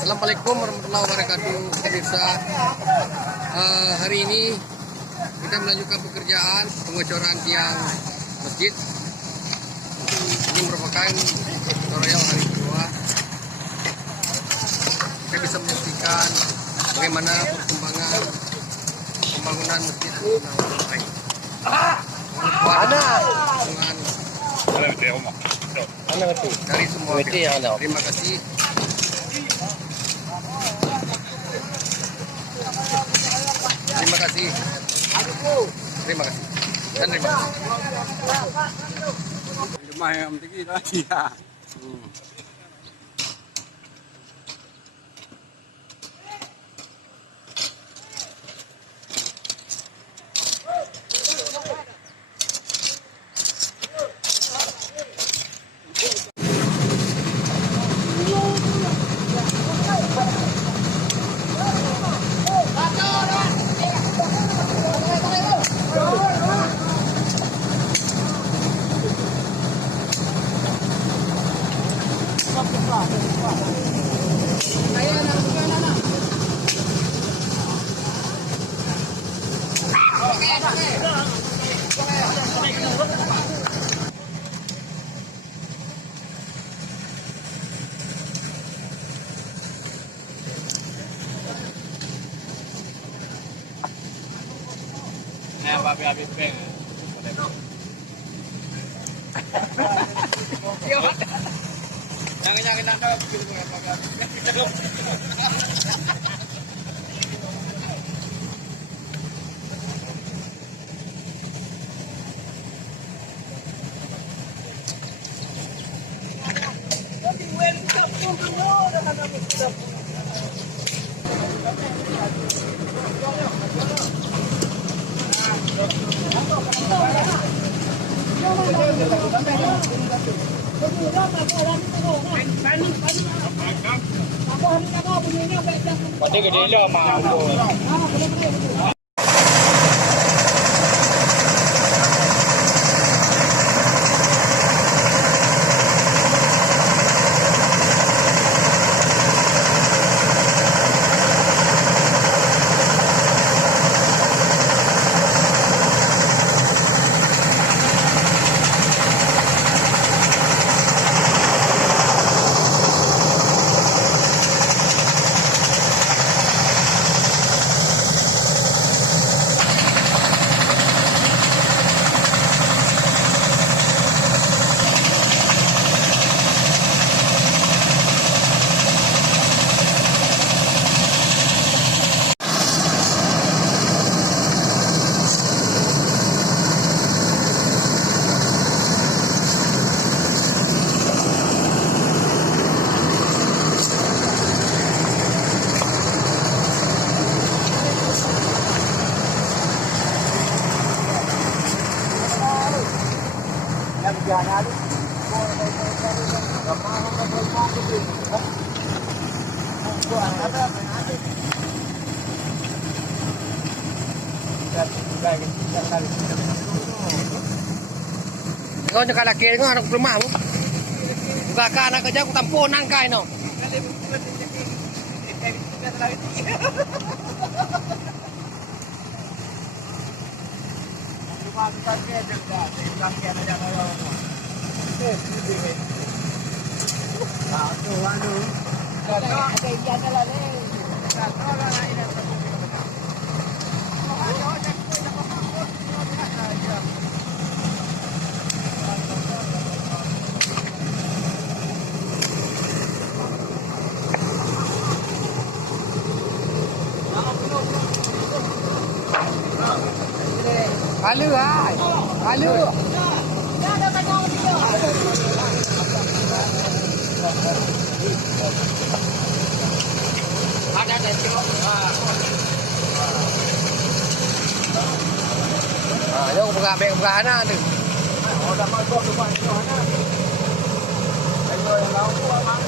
Assalamualaikum warahmatullahi wabarakatuh pemirsa. Hari ini kita melanjutkan pekerjaan pengocoran tiang masjid. Ini merupakan tutorial hari kedua. Kita bisa menyaksikan bagaimana perkembangan pembangunan masjid Al-Nawawi. Dari semua pihak. Terima kasih. Terima kasih. Terima kasih. Dan terima kasih. Jemaah yang tinggi tadi ya. Habis peng. Jangan nanda Pati gede lo mau. Kau nak laki kau anak rumah lu. Buka kan anak kerja aku tampun nangkai no. Halu hai. Halu. Ada tengok. Jom buka beg buka anak tu. Oh dah masuk rumah tu anak. Ayo yang lawan